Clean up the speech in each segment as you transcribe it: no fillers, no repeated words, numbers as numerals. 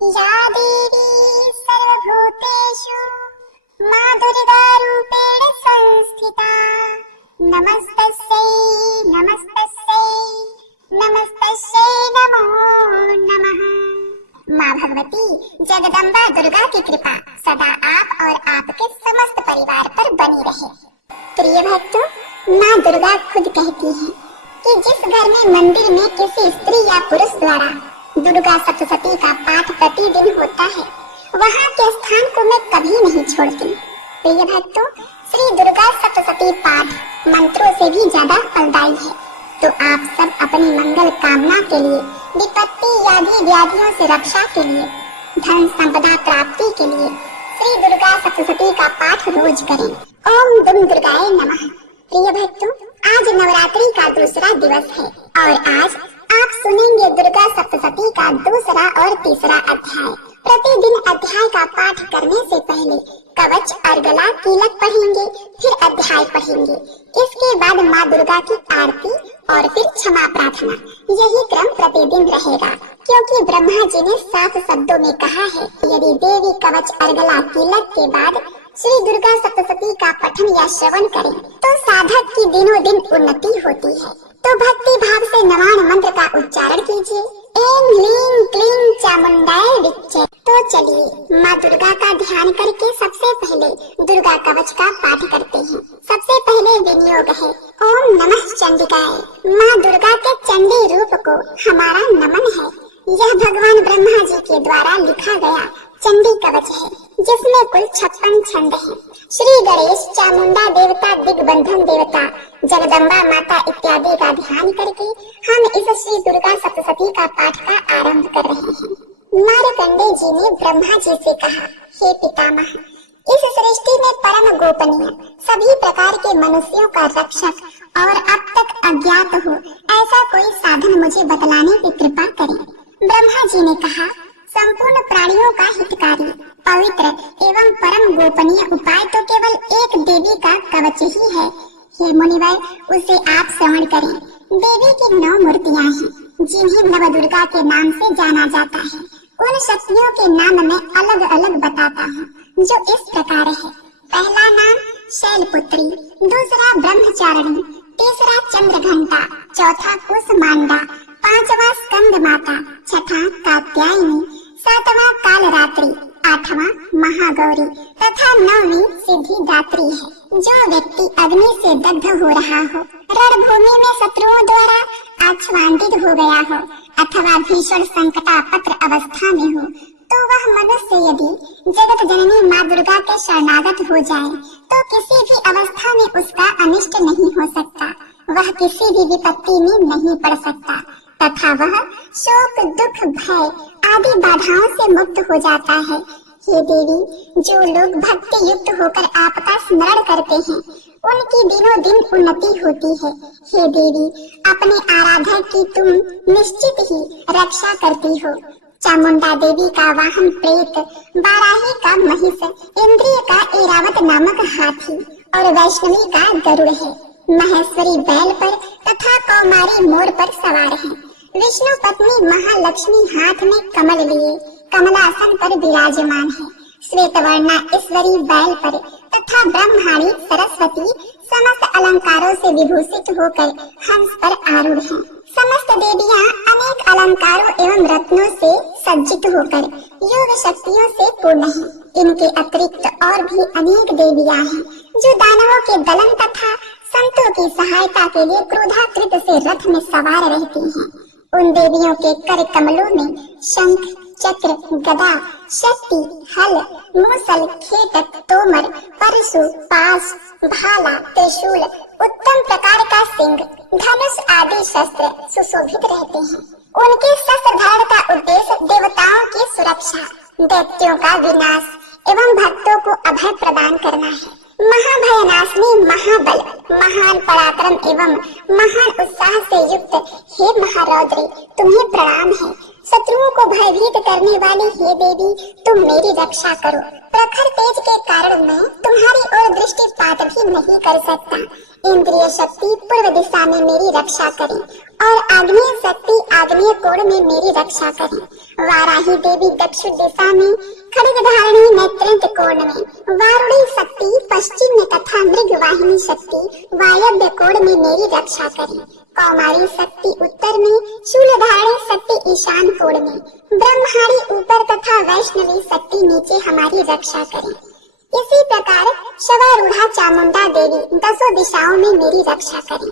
या देवी सर्वभूतेषु माधुर्यदा रूपेण संस्थिता नमस्तस्यै नमस्तस्यै नमस्तस्यै नमो नमः। माँ भगवती जगदम्बा दुर्गा की कृपा सदा आप और आपके समस्त परिवार पर बनी रहे। प्रिय भक्तों, माँ दुर्गा खुद कहती है कि जिस घर में मंदिर में किसी स्त्री या पुरुष द्वारा दुर्गा सप्तशती का पाठ प्रतिदिन होता है, वहाँ के स्थान को मैं कभी नहीं छोड़ती। प्रिय भक्तों, श्री दुर्गा सप्तशती पाठ मंत्रों से भी ज्यादा फलदायी है। तो आप सब अपनी मंगल कामना के लिए, विपत्ति आदि व्याधियों से रक्षा के लिए, धन संपदा प्राप्ति के लिए श्री दुर्गा सप्तशती का पाठ रोज करें। ओम दुम दुर्गाए नमः। प्रिय भक्तों, आज नवरात्रि का दूसरा दिवस है और आज आप सुनेंगे दुर्गा सप्तशती का दूसरा और तीसरा अध्याय। प्रतिदिन अध्याय का पाठ करने से पहले कवच और गला कीलक पढ़ेंगे, फिर अध्याय पढ़ेंगे। इसके बाद माँ दुर्गा की आरती और फिर क्षमा प्रार्थना। यही क्रम प्रतिदिन रहेगा, क्योंकि ब्रह्मा जी ने साफ शब्दों में कहा है, यदि देवी कवच और गला कीलक के बाद श्री दुर्गा सप्तशती का पठन या श्रवण करें तो साधक की दिनों दिन उन्नति होती है। तो भक्ति भाव से नवान मंत्र का उच्चारण कीजिए। ऐं ह्लीं क्लीं चामुंडाय विच्चे। तो चलिए माँ दुर्गा का ध्यान करके सबसे पहले दुर्गा कवच का पाठ करते हैं। सबसे पहले विनियोग है ओम नमः चंडिकाय। माँ दुर्गा के चंडी रूप को हमारा नमन है। यह भगवान ब्रह्मा जी के द्वारा लिखा गया चंडी कवच है, जिसमें कुल 56 छंद हैं। श्री गणेश, चामुंडा देवता, दिग्बंधन देवता, जगदम्बा माता इत्यादि का ध्यान करके हम इस श्री दुर्गा सप्तशती का पाठ का आरंभ कर रहे हैं। मार्कंडेय जी ने ब्रह्मा जी से कहा, हे पितामह, इस सृष्टि में परम गोपनीय सभी प्रकार के मनुष्यों का रक्षक और अब तक अज्ञात हो ऐसा कोई साधन मुझे बतलाने की कृपा करें। ब्रह्मा जी ने कहा, संपूर्ण प्राणियों का हितकारी, पवित्र एवं परम गोपनीय उपाय तो केवल एक देवी का कवच ही है। हे मुनिवर, उसे आप श्रवण करें। देवी की 9 मूर्तियां हैं, जिन्हें नव दुर्गा के नाम से जाना जाता है। उन शक्तियों के नाम मैं अलग अलग बताता हूँ, जो इस प्रकार है। पहला नाम शैलपुत्री, दूसरा ब्रह्मचारिणी, तीसरा चंद्रघंटा, चौथा कुसमांडा, पांचवा स्कंद माता, छठा कात्यायनी, सातवां कालरात्रि, आठवां महागौरी तथा 9वीं सिद्धिदात्री है। जो व्यक्ति अग्नि से दग्ध हो रहा हो, रणभूमि में शत्रुओं द्वारा आच्छादित हो गया हो अथवा भीषण संकटापत्र अवस्था में हो, तो वह मनुष्य यदि जगत जननी माँ दुर्गा के शरणागत हो जाए तो किसी भी अवस्था में उसका अनिष्ट नहीं हो सकता। वह किसी भी विपत्ति में नहीं पड़ सकता तथा वह शोक, दुख, भय आदि बाधाओं से मुक्त हो जाता है। हे देवी, जो लोग भक्ति युक्त होकर आपका स्मरण करते हैं, उनकी दिनों दिन उन्नति होती है। हे देवी, अपने आराधक की तुम निश्चित ही रक्षा करती हो। चामुंडा देवी का वाहन प्रेत, बाराही का महिष, इंद्रिय का ऐरावत नामक हाथी और वैष्णवी का गरुड़ है। महेश्वरी बैल पर तथा कौमारी मोर पर सवार है। विष्णु पत्नी महालक्ष्मी हाथ में कमल लिए कमलासन पर विराजमान है। श्वेतवर्णा ईश्वरी बैल पर तथा ब्रह्माणी सरस्वती समस्त अलंकारों से विभूषित होकर हंस पर आरूढ़ हैं। समस्त देवियां अनेक अलंकारों एवं रत्नों से सज्जित होकर योग शक्तियों से पूर्ण हैं। इनके अतिरिक्त और भी अनेक देवियां हैं, जो दानवों के दलन तथा संतों की सहायता के लिए क्रोधाकृत से रथ में सवार रहती हैं। उन देवियों के कर कमलों में शंख, चक्र, गदा, शक्ति, हल, मूसल, खेटक, तोमर, परशु, पाश, भाला, त्रिशूल, उत्तम प्रकार का सिंह, धनुष आदि शस्त्र सुशोभित रहते हैं। उनके शस्त्र धारण का उद्देश्य देवताओं की सुरक्षा, दैत्यों का विनाश एवं भक्तों को अभय प्रदान करना है। महाभयनाशिनी, महाबल, महान पराक्रम एवं महान उत्साह से युक्त हे महारौद्री, तुम्हें प्रणाम है। शत्रुओं को भयभीत करने वाली हे देवी, तुम मेरी रक्षा करो। प्रखर तेज के कारण मैं तुम्हारी ओर दृष्टिपात भी नहीं कर सकता। इंद्रिय शक्ति पूर्व दिशा में मेरी रक्षा करे और आग्नेय शक्ति आग्नेय कोण में मेरी रक्षा करे। वाराही देवी दक्षिण दिशा में, खड्ग धारणी नेत्रंत कोण में, वारुणी शक्ति पश्चिम में तथा मृगवाहिनी शक्ति वायव्य कोण में मेरी रक्षा करे। कौमारी शक्ति उत्तर में, शूलधारणी शक्ति ईशान कोण में, ब्रह्माणी ऊपर तथा वैष्णवी शक्ति नीचे हमारी रक्षा करे। इसी प्रकार शवारूढ़ा चामुंडा देवी दसों दिशाओं में मेरी रक्षा करे।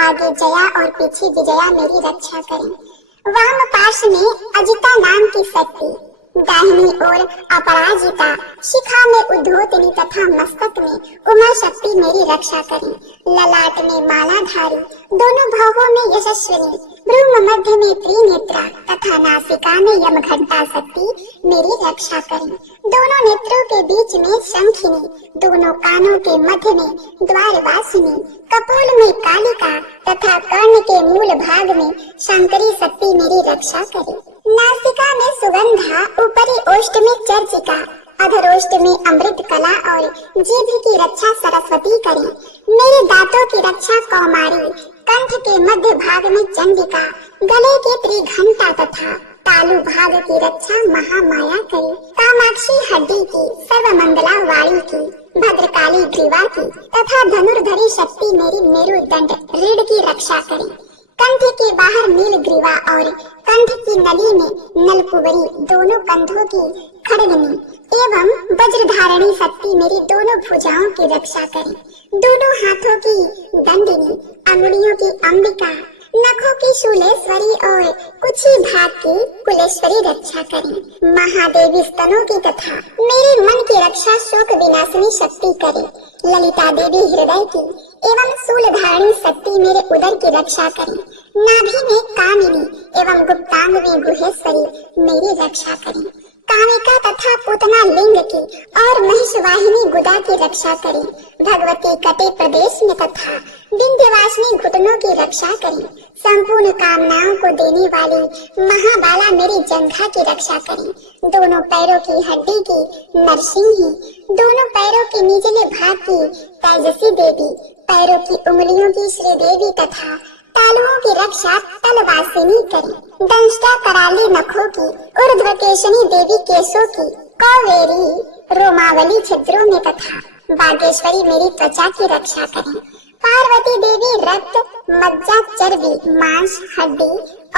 आगे जया और पीछे विजया मेरी रक्षा करे। वाम पार्श्व में अजिता नाम की शक्ति, दाहिनी ओर अपराजिता, शिखा में उद्धोतनी तथा मस्तक में उमा शक्ति मेरी रक्षा करें। ललाट में मालाधारी, दोनों भागों में यशस्विनी, ब्रह्म मध्य में त्रिनेत्रा तथा नासिका में यमघंटा शक्ति मेरी रक्षा करें। दोनों नेत्रों के बीच में शंखिनी, दोनों कानों के मध्य में द्वारवासिनी, कपोल में कालिका तथा कर्ण के मूल भाग में शंकरी शक्ति मेरी रक्षा करे। नासिका में सुगंधा, ऊपरी ओष्ठ में चर्चिका, अधरोष्ठ में अमृत कला और जीभ की रक्षा सरस्वती करें। मेरे दांतों की रक्षा कौमारी, कंठ के मध्य भाग में चंडिका, गले के त्रिघंटा तथा तालु भाग की रक्षा महामाया करे। कामाक्षी हड्डी की, सर्वमंगला वाणी की, भद्रकाली ग्रीवा की तथा धनुर्धरी शक्ति मेरी मेरुदंड रीढ़ की रक्षा करे। कंठ के बाहर नील ग्रीवा और कंठ की नली में नलकुबरी, दोनों कंधों की खड्गनी एवं वज्रधारणी शक्ति मेरी दोनों भुजाओं की रक्षा करें। दोनों हाथों की दंडिनी, अंगुलियों की अंबिका, नखों की शूलेश्वरी और कुछ ही भाग की कुलेश्वरी रक्षा करें। महादेवी स्तनों की तथा मेरे मन की रक्षा शोक विनाशिनी शक्ति करे। ललिता देवी हृदय की एवं शूलधारणी शक्ति मेरे उदर की रक्षा करें। नाभि में कामिनी एवं गुप्तांग में गुहेश्वरी मेरी रक्षा करें। कामिका तथा पूतना लिंग की और महिषवाहिनी गुदा की रक्षा करें। भगवती कटे प्रदेश में तथा विंध्यवासिनी घुटनों की रक्षा करें। संपूर्ण कामनाओं को देने वाली महाबाला मेरी जंघा की रक्षा करें। दोनों पैरों की हड्डी की नरसिंही, दोनों पैरों के निचले भाग की तेजसी देवी, पैरों की उंगलियों की श्रीदेवी तथा तालुओं की रक्षा तलवासिनी करें। दंष्टा कराली नखों की, ऊर्ध्वकेशनी देवी केशों की, कौवेरी रोमावली छिद्रों में तथा बागेश्वरी मेरी त्वचा की रक्षा करें। पार्वती देवी रक्त, मज्जा, चर्बी, मांस, हड्डी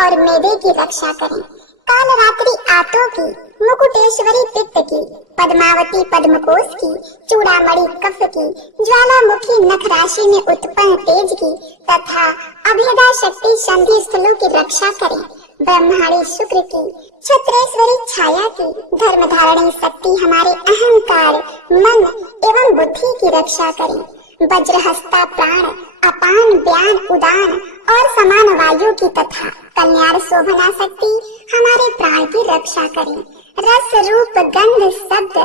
और मैदे की रक्षा करें। कालरात्रि आंतों की, मुकुटेश्वरी पित्त की, पद्मावती पद्मकोश की, चूड़ामणि कफ की, ज्वालामुखी नख राशि में उत्पन्न तेज की तथा अभेदा शक्ति संधि स्थलों की रक्षा करें। ब्रह्माणी शुक्र की, छत्रेश्वरी छाया की, धर्म धारणी शक्ति हमारे अहंकार, मन एवं बुद्धि की रक्षा करें। वज्रहस्ता प्राण, अपान, व्यान, उदान और समान वायु की तथा कल्याण शोभना शक्ति हमारे प्राण की रक्षा करें। रस रूप गंध शब्द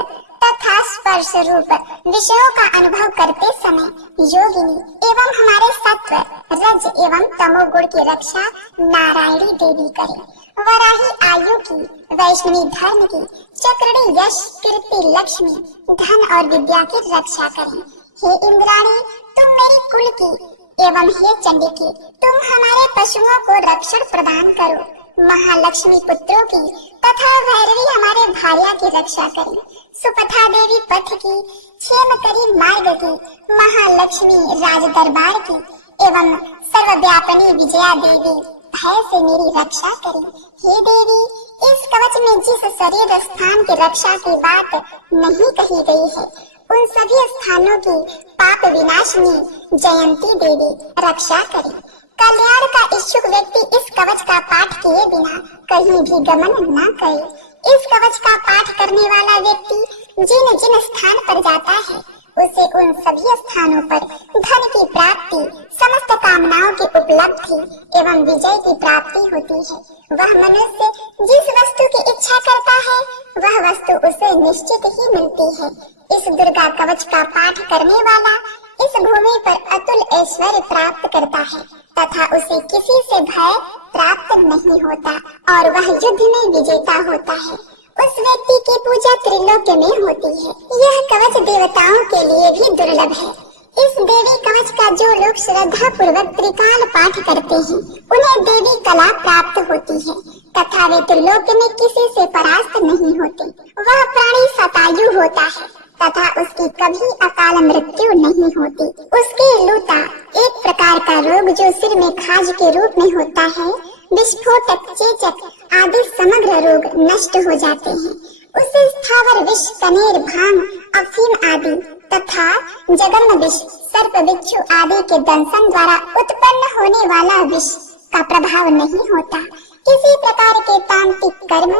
तथा स्पर्श रूप विषयों का अनुभव करते समय योगिनी एवं हमारे सत्व, रज एवं तमोगुण की रक्षा नारायणी देवी करें। वराही आयु की, वैष्णवी धर्म की, चक्रणी यश, कीर्ति, लक्ष्मी, धन और विद्या की रक्षा करें। हे इंद्राणी, तुम मेरी कुल की एवं हे चंडिकी, तुम हमारे पशुओं को रक्षण प्रदान करो। महालक्ष्मी पुत्रों की तथा भैरवी हमारे भार्या की रक्षा करें। सुपथा देवी पथ की, क्षेमकरी मार्ग की, महालक्ष्मी राज दरबार की एवं सर्वव्यापिनी विजया देवी भय से मेरी रक्षा करें। हे देवी, इस कवच में जिस शरीर स्थान की रक्षा की बात नहीं कही गई है, उन सभी स्थानों की पाप विनाशिनी जयंती देवी रक्षा करे। कल्याण का इच्छुक व्यक्ति इस कवच का पाठ किए बिना कहीं भी गमन न करे। इस कवच का पाठ करने वाला व्यक्ति जिन जिन स्थान पर जाता है, उसे उन सभी स्थानों पर धन की प्राप्ति, समस्त कामनाओं की उपलब्धि एवं विजय की प्राप्ति होती है। वह मनुष्य जिस वस्तु की इच्छा करता है, वह वस्तु उसे निश्चित ही मिलती है। इस दुर्गा कवच का पाठ करने वाला इस भूमि पर अतुल ऐश्वर्य प्राप्त करता है तथा उसे किसी से भय प्राप्त नहीं होता और वह युद्ध में विजेता होता है। उस व्यक्ति की पूजा त्रिलोक्य में होती है। यह कवच देवताओं के लिए भी दुर्लभ है। इस देवी कवच का जो लोग श्रद्धा पूर्वक त्रिकाल पाठ करते हैं, उन्हें देवी कला प्राप्त होती है तथा वे त्रिलोक में किसी से परास्त नहीं होते। वह प्राणी शतायु होता है तथा उसकी कभी अकाल मृत्यु नहीं होती। उसके लूता, एक प्रकार का रोग जो सिर में खाज के रूप में होता है, विस्फोटक, चेचक आदि समग्र रोग नष्ट हो जाते हैं। उसे स्थावर विष, कनेर, भांग, अफीम आदि तथा जगन्य विष, सर्प, बिच्छू आदि के दंशन द्वारा उत्पन्न होने वाला विष का प्रभाव नहीं होता। किसी प्रकार के तांत्रिक कर्म,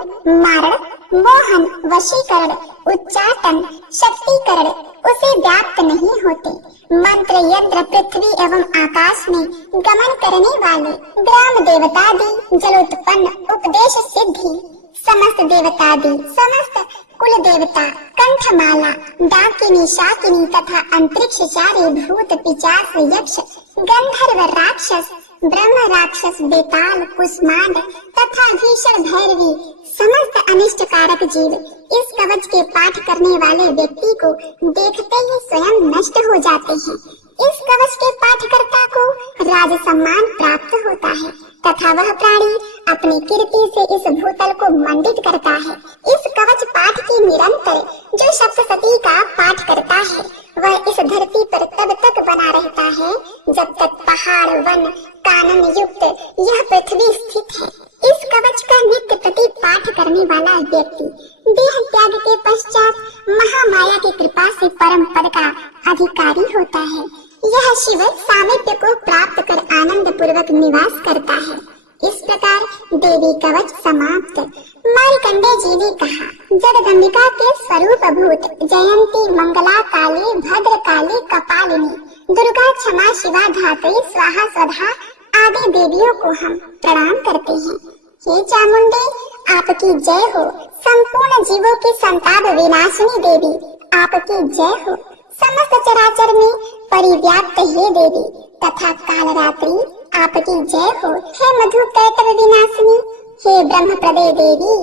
मारण, मोहन, वशीकरण, उच्चाटन, शक्तिकरण उसे व्याप्त नहीं होते। मंत्र, यंत्र, पृथ्वी एवं आकाश में गमन करने वाले ग्राम देवतादि, जलोत्पन्न, उपदेश सिद्धि, समस्त देवतादि, समस्त कुल देवता, कंठमाला, डाकिनी, शाकिनी तथा अंतरिक्षचारी, भूत, पिशाच, यक्ष, गंधर्व, राक्षस, ब्रह्म राक्षस, बेताल, कुष्मांड तथा भीषण भैरवी, समस्त अनिष्ट कारक जीव इस कवच के पाठ करने वाले व्यक्ति को देखते ही स्वयं नष्ट हो जाते हैं। इस कवच के पाठकर्ता को राज सम्मान प्राप्त होता है तथा वह प्राणी अपनी कीर्ति से इस भूतल को मंडित करता है। इस कवच पाठ की निरंतर जो सप्तशती का पाठ करता है, वह इस धरती पर तब तक बना रहता है जब तक पहाड़, वन, कानन युक्त यह पृथ्वी स्थित है। इस कवच का नित्य प्रति पाठ करने वाला व्यक्ति देह त्याग के पश्चात महामाया की कृपा से परम पद का अधिकारी होता है। यह शिव सामीप्य को प्राप्त कर आनंद पूर्वक निवास करता है। इस प्रकार देवी कवच समाप्त। मार्कंडेय जी ने कहा, जगदम्बिका के स्वरूप भूत जयंती, मंगला काली, भद्र काली, कपालिनी, दुर्गा, क्षमा, शिवा, धात्री, स्वाहा, स्वधा आदि देवियों को हम प्रणाम करते हैं। हे चामुंडे, आपकी जय हो। संपूर्ण जीवों की संताप विनाशिनी देवी, आपकी जय हो। समस्त चराचर में परिव्याप्त हे देवी तथा कालरात्रि, आपकी जय हो। हे मधु कैटव विनाशिनी, हे ब्रह्म प्रदे देवी,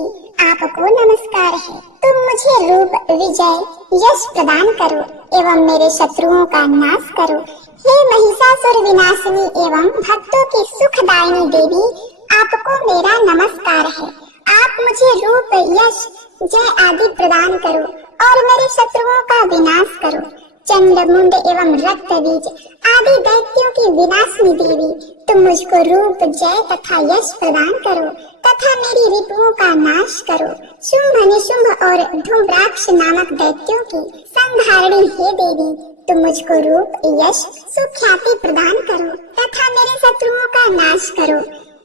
आपको नमस्कार है। तुम मुझे रूप, विजय, यश प्रदान करो एवं मेरे शत्रुओं का नाश करो। हे महिषासुर विनाशिनी एवं भक्तों की सुखदायिनी देवी, आपको मेरा नमस्कार है। आप मुझे रूप, यश, जय आदि प्रदान करो और मेरे शत्रुओं का विनाश करो। चंड, मुंड एवं रक्त बीज आदि दैत्यों की विनाशिनी देवी, तुम मुझको रूप, जय तथा यश प्रदान करो तथा मेरी रिपुओं का नाश करो। शुंभ, निशुंभ और धूम्राक्ष नामक दैत्यों की संहारिणी हे देवी, तुम मुझको रूप, यश, सुख्याति प्रदान करो तथा मेरे शत्रुओं का नाश करो।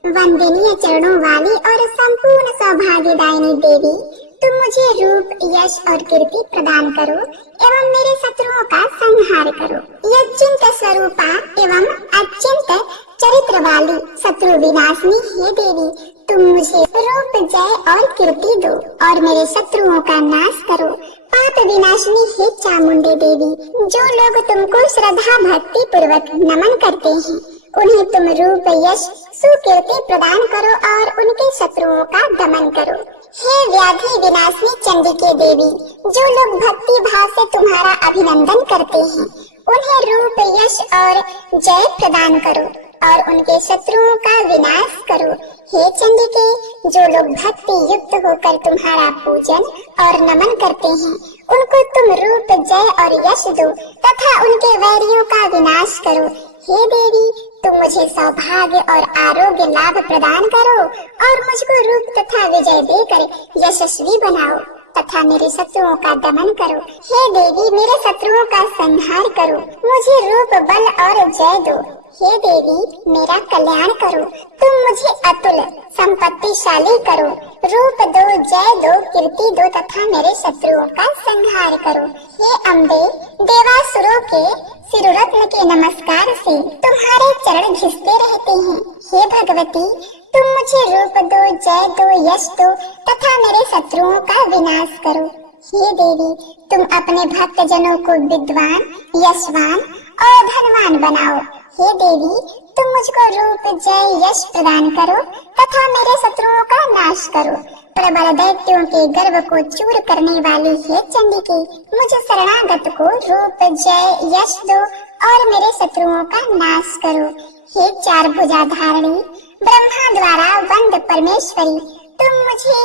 वंदनीय चरणों वाली और संपूर्ण सौभाग्यदायिनी देवी, तुम मुझे रूप, यश और कीर्ति प्रदान करो एवं मेरे शत्रुओं का संहार करो। यचिंत स्वरूपा एवं अचिंत चरित्र वाली शत्रु विनाशिनी हे देवी, तुम मुझे रूप, जय और कीर्ति दो और मेरे शत्रुओं का नाश करो। पाप विनाशिनी हे चामुंडी देवी, जो लोग तुमको श्रद्धा भक्ति पूर्वक नमन करते हैं, उन्हें तुम रूप, यश, सुकीर्ति प्रदान करो और उनके शत्रुओं का दमन करो। हे व्याधि विनाशिनी चंडिके देवी, जो लोग भक्ति भाव से तुम्हारा अभिनंदन करते हैं, उन्हें रूप, यश और जय प्रदान करो और उनके शत्रुओं का विनाश करो। हे चंडिके, जो लोग भक्ति युक्त होकर तुम्हारा पूजन और नमन करते हैं, उनको तुम रूप, जय और यश दो तथा उनके वैरियों का विनाश करो। हे देवी, तुम मुझे सौभाग्य और आरोग्य लाभ प्रदान करो और मुझको रूप तथा विजय देकर यशस्वी बनाओ तथा मेरे शत्रुओं का दमन करो। हे देवी, मेरे शत्रुओं का संहार करो, मुझे रूप, बल और जय दो। हे देवी, मेरा कल्याण करो, तुम मुझे अतुल संपत्तिशाली करो, रूप दो, जय दो, कीर्ति दो तथा मेरे शत्रुओं का संहार करो। हे अम्बे, देवासुरों के सिररत्न के नमस्कार से तुम्हारे चरण घिसते रहते हैं। हे भगवती, तुम मुझे रूप दो, जय दो, यश दो तथा मेरे शत्रुओं का विनाश करो। हे देवी, तुम अपने भक्त जनों को विद्वान, यशवान और धनवान बनाओ। हे देवी, तुम मुझको रूप, जय, यश प्रदान करो तथा मेरे शत्रुओं का नाश करो। प्रबल दैत्यों के गर्व को चूर करने वाली हे चंडिके, मुझे शरणागत को रूप, जय, यश दो और मेरे शत्रुओं का नाश करो। हे चार भुजा धारणी, ब्रह्मा द्वारा वंद परमेश्वरी, तुम मुझे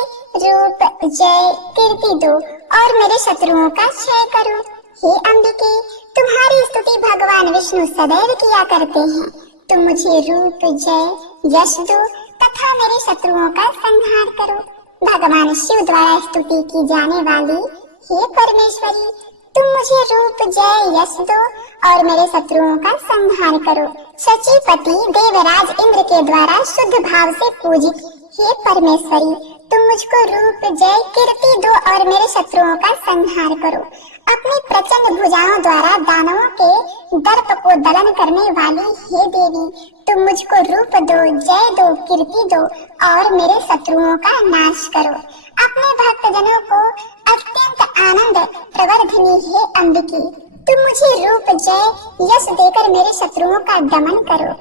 रूप, जय, कीर्ति दो और मेरे शत्रुओं का क्षय करो। हे अंबिके, तुम्हारी स्तुति भगवान विष्णु सदैव किया करते हैं। तुम मुझे रूप, जय, यश दो तथा मेरे शत्रुओं का संहार करो। भगवान शिव द्वारा स्तुति की जाने वाली हे परमेश्वरी, तुम मुझे रूप, जय, यश दो और मेरे शत्रुओं का संहार करो। शचीपति देवराज इंद्र के द्वारा शुद्ध भाव से पूजित हे परमेश्वरी, तुम मुझको रूप, जय, कीर्ति दो और मेरे शत्रुओं का संहार करो। अपनी प्रचंड भुजाओं द्वारा दानवों के दर्प को दलन करने वाली हे देवी, तुम मुझको रूप दो, जय दो, कीर्ति दो और मेरे शत्रुओं का नाश करो। अपने भक्तजनों को अत्यंत आनंद प्रवर्धिनी हे अंबिके, तुम मुझे रूप, जय, यश देकर मेरे शत्रुओं का दमन करो।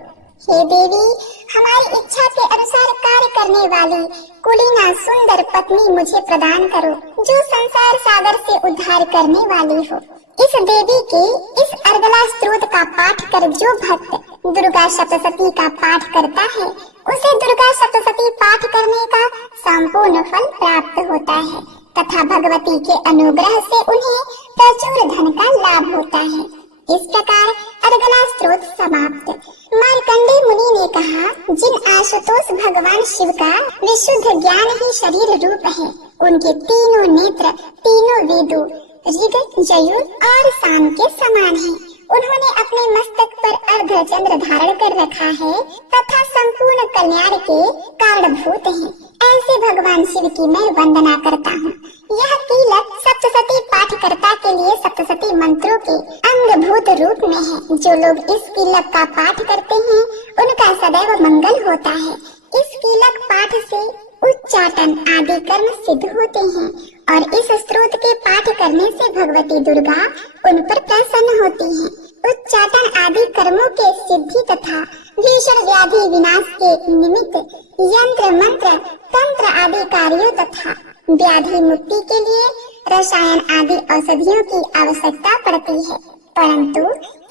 हे देवी, हमारी इच्छा के अनुसार कार्य करने वाली कुलीना सुंदर पत्नी मुझे प्रदान करो, जो संसार सागर से उद्धार करने वाली हो। इस देवी के इस अर्गला स्तोत्र का पाठ कर जो भक्त दुर्गा सप्तशती का पाठ करता है, उसे दुर्गा सप्तशती पाठ करने का संपूर्ण फल प्राप्त होता है तथा भगवती के अनुग्रह से उन्हें प्रचुर धन का लाभ होता है। इस प्रकार अर्गला स्तोत्र समाप्त। मार्कंडेय मुनि ने कहा, जिन आशुतोष भगवान शिव का विशुद्ध ज्ञान ही शरीर रूप है, उनके तीनों नेत्र तीनों वेदों ऋग, यजुर और साम के समान हैं। उन्होंने अपने मस्तक पर अर्ध चंद्र धारण कर रखा है तथा संपूर्ण कल्याण के कारणभूत हैं। ऐसे भगवान शिव की मैं वंदना करता हूँ। यह तिलक सप्तशती पाठकर्ता के लिए सप्तशती मंत्रों के अंगभूत रूप में है। जो लोग इस तिलक का पाठ करते हैं, उनका सदैव मंगल होता है। इस तिलक पाठ से उच्चाटन आदि कर्म सिद्ध होते हैं और इस स्तोत्र के पाठ करने से भगवती दुर्गा उन पर प्रसन्न होती हैं। उच्चाटन आदि कर्मों के सिद्धि तथा भीषण व्याधि विनाश के निमित्त यंत्र, मंत्र, तंत्र आदि कार्यों तथा व्याधि मुक्ति के लिए रसायन आदि औषधियों की आवश्यकता पड़ती है, परंतु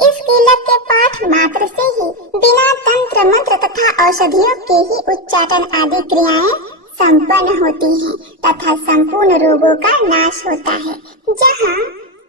इस तिलक के पाठ मात्र से ही बिना तंत्र, मंत्र तथा औषधियों के ही उच्चाटन आदि क्रियाएं संपन्न होती हैं तथा संपूर्ण रोगों का नाश होता है। जहाँ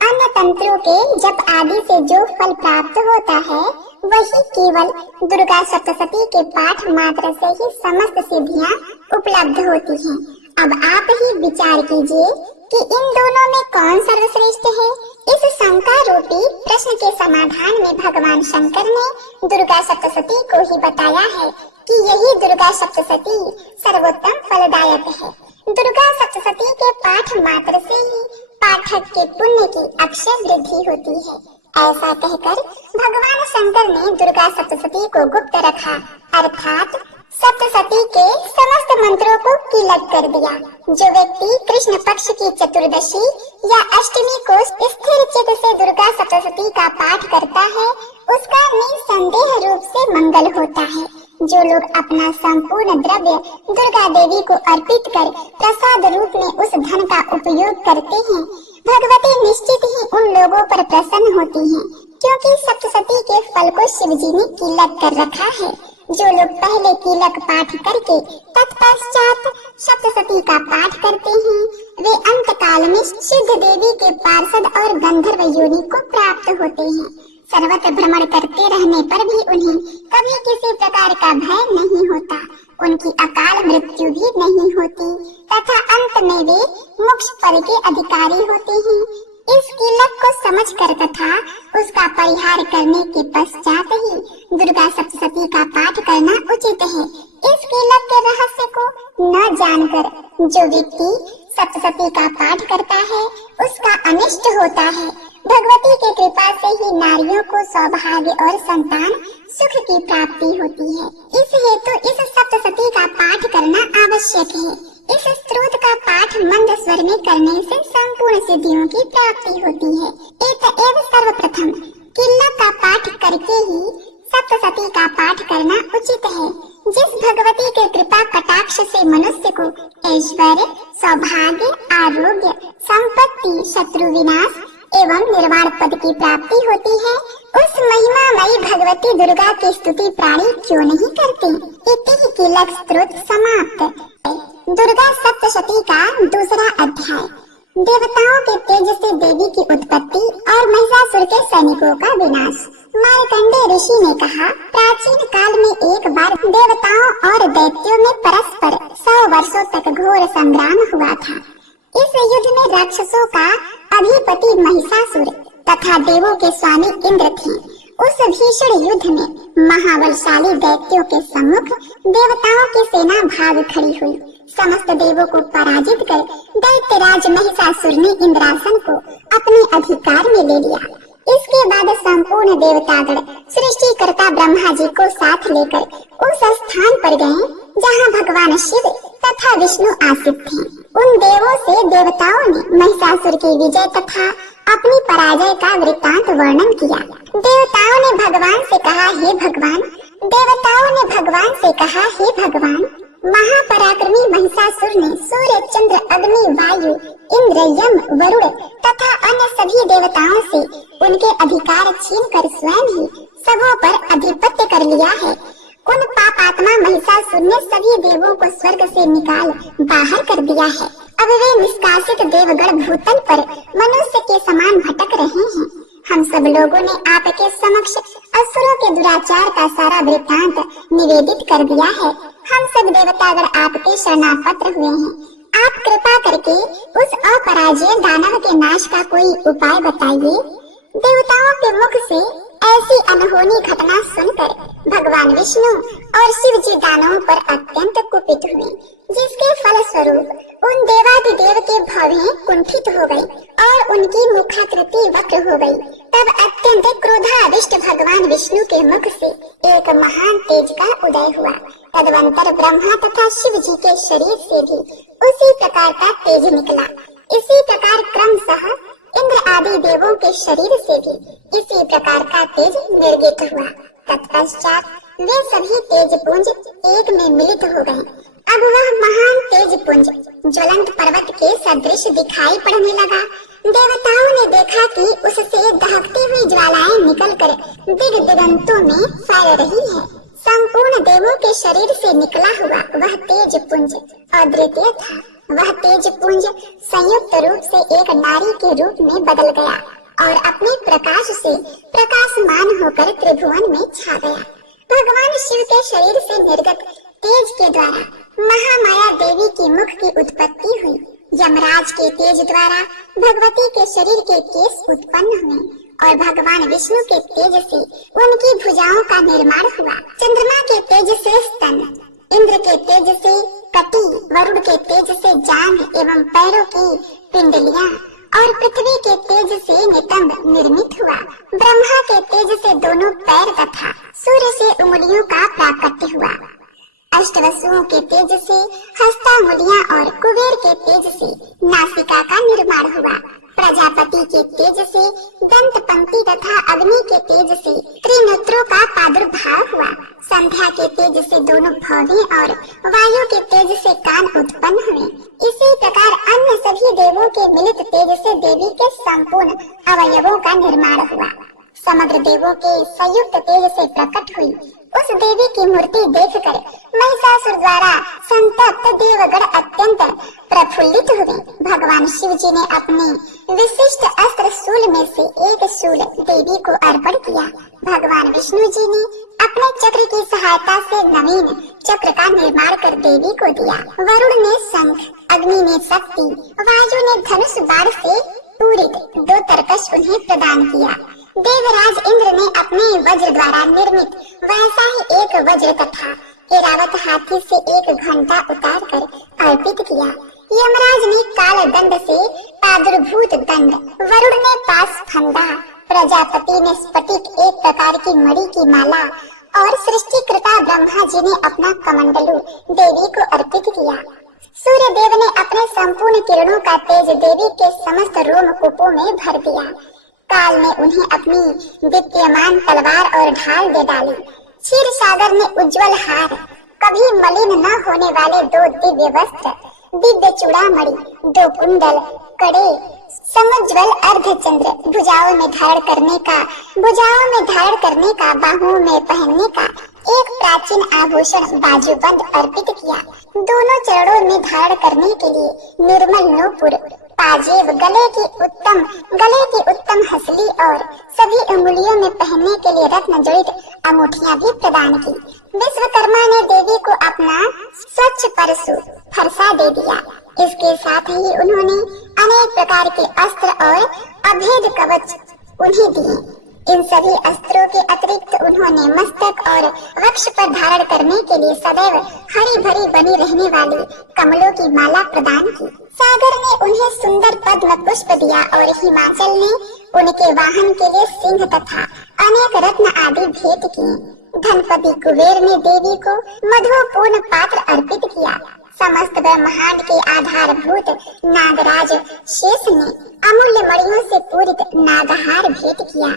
अन्य तंत्रों के जप आदि से जो फल प्राप्त होता है, वही केवल दुर्गा सप्तशती के पाठ मात्र से ही समस्त सिद्धियां उपलब्ध होती हैं। अब आप ही विचार कीजिए कि इन दोनों में कौन सर्वश्रेष्ठ है। इस शंका रूपी प्रश्न के समाधान में भगवान शंकर ने दुर्गा सप्तशती को ही बताया है कि यही दुर्गा सप्तशती सर्वोत्तम फलदायक है। दुर्गा सप्तशती के पाठ मात्र से ही पाठक के पुण्य की अक्षय वृद्धि होती है। ऐसा कहकर भगवान शंकर ने दुर्गा सप्तशती को गुप्त रखा, अर्थात सप्तशती के समस्त मंत्रों को कीलक कर दिया। जो व्यक्ति कृष्ण पक्ष की चतुर्दशी या अष्टमी को स्थिर चित्त से दुर्गा सप्तशती का पाठ करता है, उसका निसंदेह रूप से मंगल होता है। जो लोग अपना संपूर्ण द्रव्य दुर्गा देवी को अर्पित कर प्रसाद रूप में उस धन का उपयोग करते हैं, भगवती निश्चित ही उन लोगों पर प्रसन्न होती हैं, क्योंकि सप्तशती के फल को शिव जी ने कीलक कर रखा है। जो लोग पहले कीलक पाठ करके तत्पश्चात सप्तशती का पाठ करते हैं, वे अंत काल में सिद्ध देवी के पार्षद और गंधर्व योनि को प्राप्त होते हैं। सर्वत्र भ्रमण करते रहने पर भी उन्हें कभी किसी प्रकार का भय नहीं होता, उनकी अकाल मृत्यु भी नहीं होती तथा अंत में वे मोक्ष पद के अधिकारी होते हैं। इस कीलक को समझकर तथा उसका परिहार करने के पश्चात ही दुर्गा सप्तशती का पाठ करना उचित है। इस कीलक के रहस्य को न जानकर जो व्यक्ति सप्तशती का पाठ करता है, उसका अनिष्ट होता है। भगवती के कृपा से ही नारियों को सौभाग्य और संतान सुख की प्राप्ति होती है। इस हेतु इस सप्तशती का पाठ करना आवश्यक है। इस स्तोत्र का पाठ मंद स्वर में करने से संपूर्ण सिद्धियों की प्राप्ति होती है। एतएव सर्वप्रथम कीलक का पाठ करके ही सप्तशती का पाठ करना उचित है। जिस भगवती के कृपा कटाक्ष से मनुष्य को ऐश्वर्य, सौभाग्य, आरोग्य, संपत्ति, शत्रु विनाश एवं निर्वाण पद की प्राप्ति होती है, उस महिमामयी भगवती दुर्गा की स्तुति प्राणी क्यों नहीं करते। इति कीलक स्तोत्र समाप्त। दुर्गा सप्तशती का दूसरा अध्याय। देवताओं के तेज से देवी की उत्पत्ति और महिषासुर के सैनिकों का विनाश। मार्कंडेय ऋषि ने कहा, प्राचीन काल में एक बार देवताओं और दैत्यों में परस्पर 100 वर्षों तक घोर संग्राम हुआ था। इस युद्ध में राक्षसों का अधिपति महिषासुर तथा देवों के स्वामी इंद्र थे। उस भीषण युद्ध में महाबलशाली दैत्यों के सम्मुख देवताओं की सेना भाग खड़ी हुई। समस्त देवों को पराजित कर दैत्यराज महिषासुर ने इंद्रासन को अपने अधिकार में ले लिया। इसके बाद संपूर्ण देवतागण सृष्टिकर्ता ब्रह्मा जी को साथ लेकर उस स्थान पर गए जहां भगवान शिव तथा विष्णु आसीन थे। उन देवों से देवताओं ने महिषासुर की विजय तथा अपनी पराजय का वृत्तांत वर्णन किया। देवताओं ने भगवान से कहा, हे भगवान, महापराक्रमी महिषासुर ने सूर्य, चंद्र, अग्नि, वायु, इंद्र, यम, वरुण तथा अन्य सभी देवताओं से उनके अधिकार छीनकर स्वयं ही सबों पर अधिपत्य कर लिया है। उन पापात्मा महिषासुर ने सभी देवों को स्वर्ग से निकाल बाहर कर दिया है। अब वे निष्कासित देवगण भूतल पर मनुष्य के समान भटक रहे हैं। हम सब लोगों ने आपके समक्ष असुरों के दुराचार का सारा वृत्तांत निवेदित कर दिया है। हम सब देवतागण आपके शरणापत्र हुए हैं। आप कृपा करके उस अपराजय दानव के नाश का कोई उपाय बताइए। देवताओं के मुख से ऐसी अनहोनी घटना सुनकर भगवान विष्णु और शिव जी दानवों पर अत्यंत कुपित हुए, जिसके फलस्वरूप उन देवादिदेव के भवें कुंठित हो गई और उनकी मुखाकृति वक्र हो गई। तब अत्यंत क्रोधाविष्ट भगवान विष्णु के मुख से एक महान तेज का उदय हुआ। तदवंतर ब्रह्मा तथा शिव जी के शरीर से भी उसी प्रकार का तेज निकला। इसी प्रकार क्रमशः इंद्र आदि देवों के शरीर से भी इसी प्रकार का तेज निर्गित हुआ। तत्पश्चात वे सभी तेज पुंज एक में मिलित हो गए। अब वह महान तेज पुंज ज्वलंत पर्वत के सदृश दिखाई पड़ने लगा। देवताओं ने देखा कि उससे दहकती हुई ज्वालाएं निकलकर दिग दिगंतों में फैल रही है। संपूर्ण देवों के शरीर से निकला हुआ वह तेज पुंज अद्वितीय था। वह तेज पुंज संयुक्त रूप से एक नारी के रूप में बदल गया और अपने प्रकाश से प्रकाशमान होकर त्रिभुवन में छा गया। भगवान शिव के शरीर से निर्गत तेज के द्वारा महामाया देवी की मुख की उत्पत्ति हुई। यमराज के तेज द्वारा भगवती के शरीर के केश उत्पन्न हुए और भगवान विष्णु के तेज से उनकी भुजाओं का निर्माण हुआ। चंद्रमा के तेज से स्तन, इंद्र के तेज से कटी, वरुण के तेज से जांघ एवं पैरों की पिंडलियां और पृथ्वी के तेज से नितंब निर्मित हुआ। ब्रह्मा के तेज से दोनों पैर तथा सूर्य से उंगलियों का प्राकट्य हुआ। अष्टवसुओं के तेज से हस्तांगुलियां और कुबेर के तेज से नासिका का निर्माण हुआ। प्रजापति के तेज से दंत पंक्ति तथा अग्नि के तेज से त्रिनेत्रों का प्रादुर्भाव हुआ। संध्या के तेज से दोनों भौहें और वायु के तेज से कान उत्पन्न हुए। इसी प्रकार अन्य सभी देवों के मिलित तेज से देवी के संपूर्ण अवयवों का निर्माण हुआ। समग्र देवों के संयुक्त तेज से प्रकट हुई उस देवी की मूर्ति देखकर महिषासुर द्वारा संतप्त देवगण अत्यंत प्रफुल्लित हुए। भगवान शिव जी ने अपने विशिष्ट अस्त्र शूल में से एक शूल देवी को अर्पण किया। भगवान विष्णु जी ने अपने चक्र की सहायता से नवीन चक्र का निर्माण कर देवी को दिया। वरुण ने शंख, अग्नि ने शक्ति, वायु ने धनुष बाण से पूरित 2 तरकश उन्हें प्रदान किया। देवराज इंद्र ने अपने वज्र द्वारा निर्मित वैसा ही एक वज्र तथा ऐरावत हाथी से एक घंटा उतार कर अर्पित किया। यमराज ने काल दंड से प्रादुर्भूत दंड, वरुण ने पास फंदा, प्रजापति ने स्फटिक एक प्रकार की मणि की माला और सृष्टिकर्ता ब्रह्मा जी ने अपना कमंडलू देवी को अर्पित किया। सूर्य देव ने अपने संपूर्ण किरणों का तेज देवी के समस्त रोमकूपों में भर दिया। काल ने उन्हें अपनी विद्यमान तलवार और ढाल दे डाली। क्षीर सागर ने उज्जवल हार, कभी मलिन न होने वाले 2 दिव्य वस्त्र, दिव्य चूड़ामणि, 2 कुंडल, कड़े, समुज्वल अर्धचंद्र भुजाओं में धारण करने का, बाहुओं में पहनने का एक प्राचीन आभूषण बाजूबंद अर्पित किया। दोनों चरणों में धारण करने के लिए निर्मल नूपुर, पाजेब, गले की उत्तम हसली और सभी अंगुलियों में पहनने के लिए रत्न जड़ित अंगूठियां भी प्रदान की। विश्वकर्मा ने देवी को अपना स्वच्छ परशु फरसा दे दिया। इसके साथ ही उन्होंने अनेक प्रकार के अस्त्र और अभेद कवच उन्हें दिए। इन सभी अस्त्रों के अतिरिक्त उन्होंने मस्तक और वक्ष पर धारण करने के लिए सदैव हरी भरी बनी रहने वाली कमलों की माला प्रदान की। सागर ने उन्हें सुंदर पद्म पुष्प दिया और हिमाचल ने उनके वाहन के लिए सिंह तथा अनेक रत्न आदि भेंट किए। धनपति कुबेर ने देवी को मधुपूर्ण पात्र अर्पित किया। समस्त ब्रह्मांड के आधारभूत नागराज शेष ने अमूल्य मणियों से पूरित नागहार भेंट किया।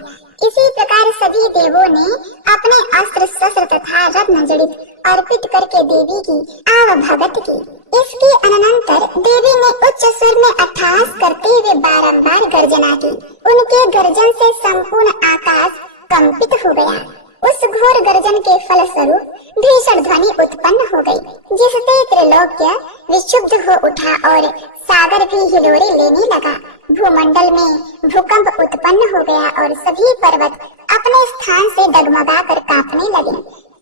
इसी प्रकार सभी देवों ने अपने अस्त्र शस्त्र तथा रत्न जड़ित अर्पित करके देवी की आवभगत की। इसके अनंतर देवी ने उच्च स्वर में अट्टहास करते हुए बारंबार गर्जना की। उनके गर्जन से संपूर्ण आकाश कंपित हो गया। उस घोर गर्जन के फल स्वरूप भीषण ध्वनि उत्पन्न हो गई, जिससे त्रिलोक्य विक्षुब्ध हो उठा और सागर भी हिलोरे लेने लगा। भूमंडल में भूकंप उत्पन्न हो गया और सभी पर्वत अपने स्थान से डगमगाकर कांपने लगे।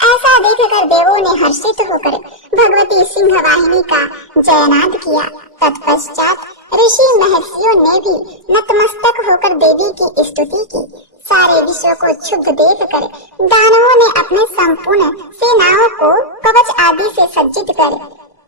ऐसा देखकर देवों ने हर्षित होकर भगवती सिंहवाहिनी का जयनाद किया। तत्पश्चात ऋषि महर्षियों ने भी नतमस्तक होकर देवी की स्तुति की। सारे विश्व को क्षुब्ध देखकर दानवों ने अपने संपूर्ण सेनाओं को कवच आदि से सज्जित कर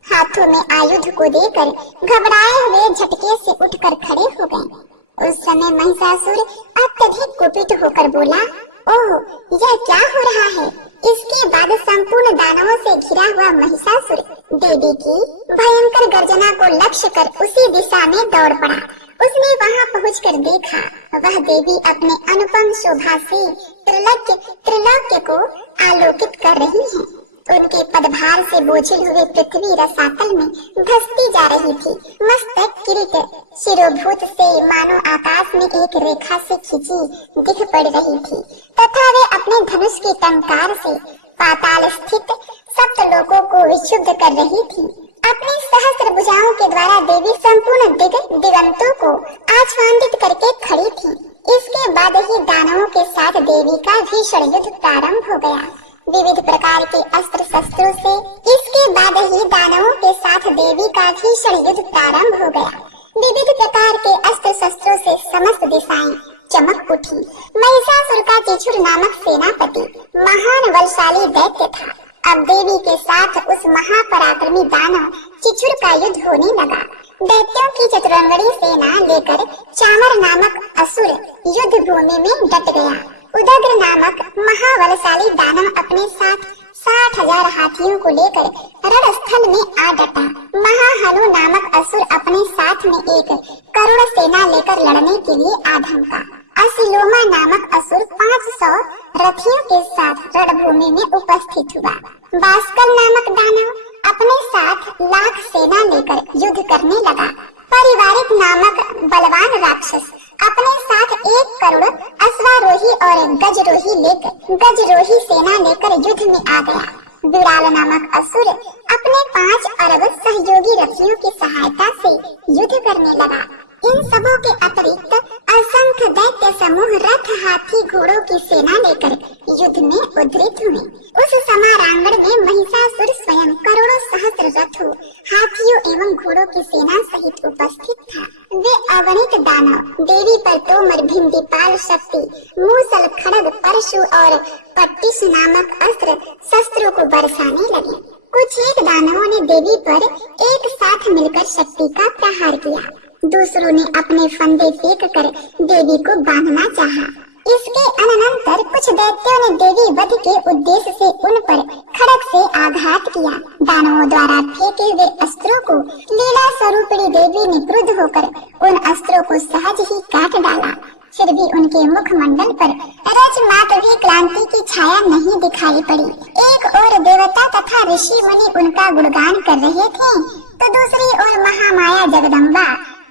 हाथों में आयुध को देकर घबराए हुए झटके से उठकर खड़े हो गए। उस समय महिषासुर अत्यधिक कुपित होकर बोला, ओह, यह क्या हो रहा है? इसके बाद संपूर्ण दानवों से घिरा हुआ महिषासुर देवी की भयंकर गर्जना को लक्ष्य कर उसी दिशा में दौड़ पड़ा। उसने वहां पहुंचकर देखा, वह देवी अपने अनुपम शोभा से त्रिलोक्य को आलोकित कर रही है। उनके पदभार से बोझिल हुए पृथ्वी रसातल में धंसती जा रही थी। मस्तक किरीट शिरोभूत से मानो आकाश में एक रेखा से खींची दिख पड़ रही थी तथा वे अपने धनुष की टंकार से पाताल स्थित सप्त लोकों को विक्षुब्ध कर रही थी। अपनी सहस्त्र भुजाओं के द्वारा देवी संपूर्ण दिगंतों को आच्छादित करके खड़ी थी। इसके बाद ही दानवों के साथ देवी का भीषण युद्ध प्रारंभ हो गया। विविध प्रकार के अस्त्र शस्त्रों से इसके बाद ही दानवों के साथ देवी का भीषण युद्ध प्रारंभ हो गया। विविध प्रकार के अस्त्र शस्त्रों से समस्त दिशाएं चमक उठी। महिषासुर का चिछुर नामक सेनापति महान बलशाली दैत्य था। अब देवी के साथ उस महापराक्रमी दानव चिछुर का युद्ध होने लगा। दैत्यों की चतुरंगड़ी सेना लेकर चामर नामक असुर युद्ध भूमि में डट गया। उदग्र नामक महाबलशाली दानव अपने साथ 60,000 हाथियों को लेकर रणस्थल में आ डटा। महाहनु नामक असुर अपने साथ में 1 करोड़ सेना लेकर लड़ने के लिए आ धमका। असिलोमा नामक असुर 500 रथियों के साथ रणभूमि में उपस्थित हुआ। बास्कल नामक दानव अपने साथ 1,00,000 सेना लेकर युद्ध करने लगा। परिवारिक नामक बलवान राक्षस अपने साथ 1 करोड़ अश्वारोही और गजरोही सेना लेकर युद्ध में आ गया। विराल नामक असुर अपने 5 अरब सहयोगी रथियों की सहायता से युद्ध करने लगा। इन सबों के अतिरिक्त असंख्य दैत्य समूह रथ, हाथी, घोड़ों की सेना लेकर युद्ध में उद्धृत हुए। उस समारांगण में महिषासुर स्वयं करोड़ों सहस्त्र रथों, हाथियों एवं घोड़ों की सेना सहित उपस्थित था। वे अगणित दानव देवी पर तोमर, भिंडीपाल, शक्ति, मूसल, खड्ग, परशु और पट्टिश नामक अस्त्र शस्त्रों को बरसाने लगे। कुछ एक दानवों ने देवी पर एक साथ मिलकर शक्ति का प्रहार किया। दूसरों ने अपने फंदे फेंक कर देवी को बांधना चाहा। इसके अनंतर कुछ दैत्यों ने देवी वध के उद्देश्य से उन पर खड्ग से आघात किया। दानवों द्वारा फेंके हुए अस्त्रों को लीला स्वरूपिणी देवी ने क्रुद्ध होकर उन अस्त्रों को सहज ही काट डाला। फिर भी उनके मुखमंडल पर रजमात्र भी क्लांति की छाया नहीं दिखाई पड़ी। एक ओर देवता तथा ऋषि मुनि उनका गुणगान कर रहे थे, तो दूसरी ओर महामाया जगदम्बा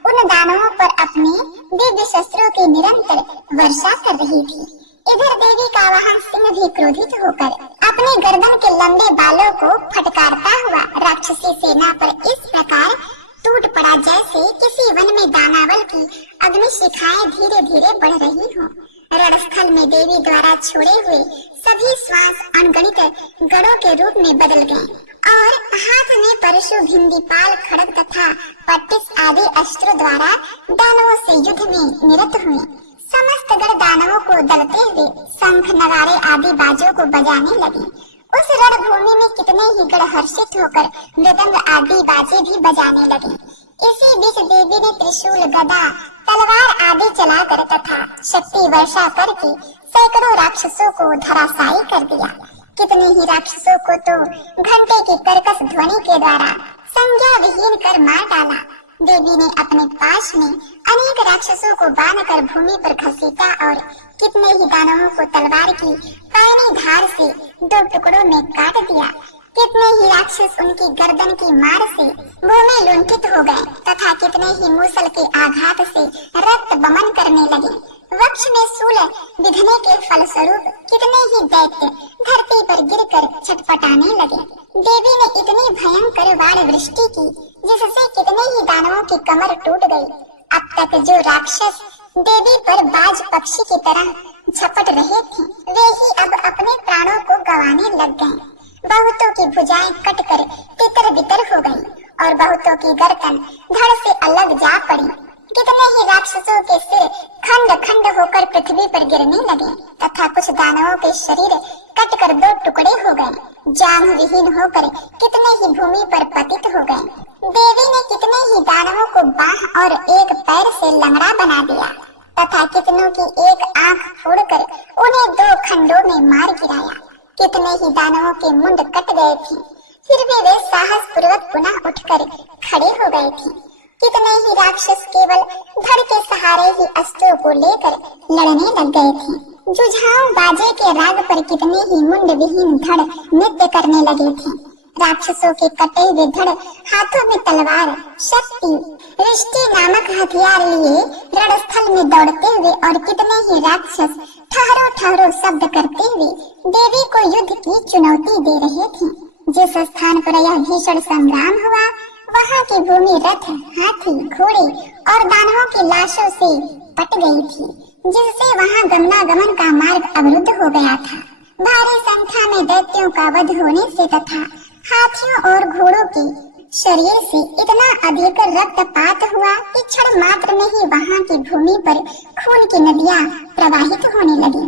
उन दानवों पर अपने दिव्य शस्त्रों की निरंतर वर्षा कर रही थी। इधर देवी का वाहन सिंह भी क्रोधित होकर अपनी गर्दन के लंबे बालों को फटकारता हुआ राक्षसी सेना पर इस प्रकार टूट पड़ा जैसे किसी वन में दानावल की अग्नि शिखाएं धीरे धीरे बढ़ रही हो। रणस्थल में देवी द्वारा छोड़े हुए सभी श्वास अनगणित गणों के रूप में बदल गए और हाथ में परशु, भिंदीपाल, खड्ग तथा पट्टिस आदि अस्त्रों द्वारा दानवों से युद्ध में निरत हुए। समस्त गण दानवों को दलते हुए शंख, नगाड़े आदि बाजों को बजाने लगे। उस रणभूमि में कितने ही गण हर्षित होकर मृदंग आदि बाजे भी बजाने लगे। इसी बीच देवी ने त्रिशूल, गदा, तलवार आदि चलाकर तथा शक्ति वर्षा करके सैकड़ों राक्षसों को धराशायी कर दिया। कितने ही राक्षसों को तो घंटे की कर्कश ध्वनि के द्वारा संज्ञा विहीन कर मार डाला। देवी ने अपने पास में अनेक राक्षसों को बांधकर भूमि पर घसीटा और कितने ही दानवों को तलवार की पैनी धार से दो टुकड़ों में काट दिया। कितने ही राक्षस उनकी गर्दन की मार से भूमि लुंठित हो गए तथा कितने ही मूसल के आघात से रक्त बमन करने लगे। वृक्ष में सूल विधने के फलस्वरूप कितने ही दैत्य धरती पर गिरकर छटपटाने लगे। देवी ने इतनी भयंकर बाण वृष्टि की जिससे कितने ही दानवों की कमर टूट गई। अब तक जो राक्षस देवी पर बाज पक्षी की तरह झपट रहे थे, वे ही अब अपने प्राणों को गंवाने लग गए। बहुतों की भुजाएं कटकर तितर बितर हो गईं और बहुतों की गर्दन धड़ से अलग जा पड़ी। कितने ही राक्षसों के सिर खंड खंड होकर पृथ्वी पर गिरने लगे तथा कुछ दानवों के शरीर कटकर दो टुकड़े हो गए। जांघ विहीन होकर कितने ही भूमि पर पतित हो गए। देवी ने कितने ही दानवों को बाह और एक पैर से लंगड़ा बना दिया तथा कितनों की एक आंख फोड़कर उन्हें दो खंडों में मार गिराया। कितने ही दानवों के मुंड कट गए थे, फिर भी वे साहस पूर्वक पुनः उठकर खड़े हो गए थे। कितने ही राक्षस केवल धड़ के सहारे ही अस्त्रों को लेकर लड़ने लग गए थे। जुझाऊ बाजे के राग पर कितने ही मुंड विहीन धड़ नृत्य करने लगे थे। राक्षसों के कटे हुए धड़ हाथों में तलवार, शक्ति, रिष्टि नामक हथियार लिए रणस्थल में दौड़ते हुए और कितने ही राक्षस ठहरो ठहरो शब्द करते हुए देवी को युद्ध की चुनौती दे रहे थे। जिस स्थान पर यह भीषण संग्राम हुआ, वहाँ की भूमि रथ, हाथी, घोड़े और दानवों की लाशों से पट गई थी, जिससे वहाँ गमनागमन का मार्ग अवरुद्ध हो गया था। भारी संख्या में दैत्यों का वध होने से तथा हाथियों और घोड़ों के शरीर से इतना अधिक रक्तपात हुआ कि क्षण मात्र में ही वहाँ की भूमि पर खून की नदियाँ प्रवाहित होने लगी।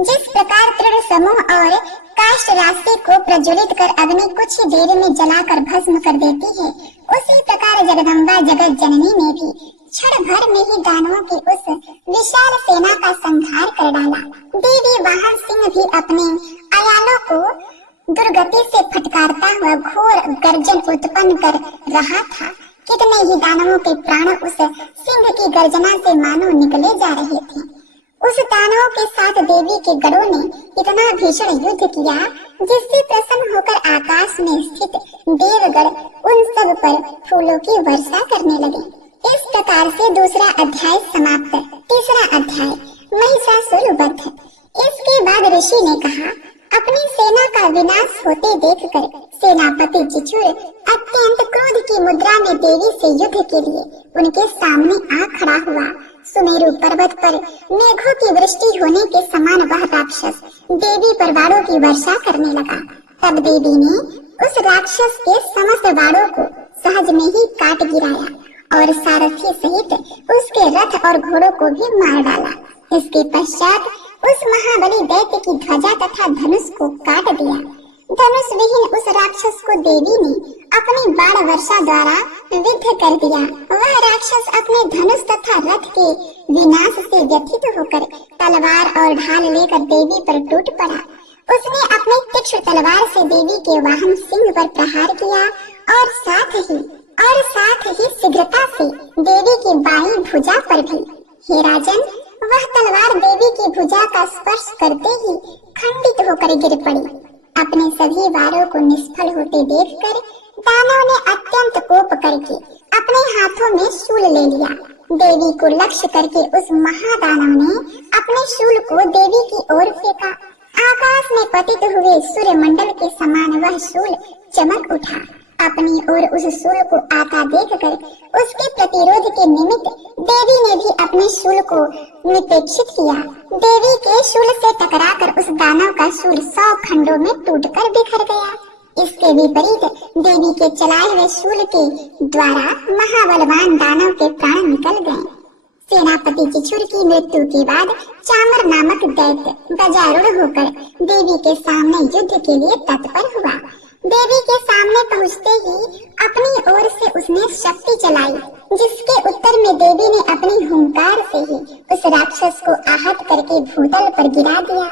जिस प्रकार तृण समूह और काष्ठ राशि को प्रज्वलित कर अग्नि कुछ ही देर में जलाकर भस्म कर देती है, उसी प्रकार जगदम्बा जगत जननी ने भी क्षण भर में ही दानवों की उस विशाल सेना का संहार कर डाला। देवी वाहन सिंह भी अपने अयालों को दुर्गति से फटकारता हुआ घोर गर्जन उत्पन्न कर रहा था। कितने ही दानवों के प्राण उस सिंह की गर्जना से मानो निकले जा रहे थे। उस दानवों के साथ देवी के गणों ने इतना भीषण युद्ध किया जिससे प्रसन्न होकर आकाश में स्थित देवगण उन सब पर फूलों की वर्षा करने लगे। इस प्रकार से दूसरा अध्याय समाप्त। तीसरा अध्याय महिषासुर वध। इसके बाद ऋषि ने कहा, अपनी सेना का विनाश होते देखकर सेनापति जिचुर अत्यंत क्रोध की मुद्रा में देवी से युद्ध के लिए उनके सामने आ खड़ा हुआ। सुमेरु पर्वत पर मेघों की वृष्टि होने के समान वह राक्षस देवी पर बाणों की वर्षा करने लगा। तब देवी ने उस राक्षस के समस्त बाणों को सहज में ही काट गिराया और सारथी सहित उसके रथ और घोड़ों को भी मार डाला। इसके पश्चात उस महाबली दैत्य की ध्वजा तथा धनुष को काट दिया। धनुष विहीन उस राक्षस को देवी ने अपनी बाण वर्षा द्वारा विद्ध कर दिया। वह राक्षस अपने धनुष तथा रथ के विनाश से व्यथित होकर तलवार और ढाल लेकर देवी पर टूट पड़ा। उसने अपनी तीक्ष्ण तलवार से देवी के वाहन सिंह पर प्रहार किया और साथ ही शीघ्रता से देवी की बाईं भुजा पर भी। हे राजन, वह वह तलवार देवी की भुजा का स्पर्श करते ही खंडित होकर गिर पड़ी। अपने सभी वारों को निष्फल होते देखकर दानव ने अत्यंत कोप करके अपने हाथों में शूल ले लिया। देवी को लक्ष्य करके उस महादानव ने अपने शूल को देवी की ओर फेंका। आकाश में पतित हुए सूर्य मंडल के समान वह शूल चमक उठा। अपनी ओर उस शूल को आता देखकर उसके प्रतिरोध के निमित्त देवी ने भी अपने शूल को निपेक्षित किया। देवी के शूल से टकराकर उस दानव का शूल 100 खंडों में टूटकर बिखर गया। इसके विपरीत देवी के चलाए हुए शूल के द्वारा महाबलवान दानव के प्राण निकल गए। सेनापति चिछुर की मृत्यु के बाद चामर नामक दैत्य गजारूढ़ होकर देवी के सामने युद्ध के लिए तत्पर हुआ। देवी के सामने पहुंचते ही अपनी ओर से उसने शक्ति चलाई, जिसके उत्तर में देवी ने अपनी हुंकार से ही उस राक्षस को आहत करके भूतल पर गिरा दिया।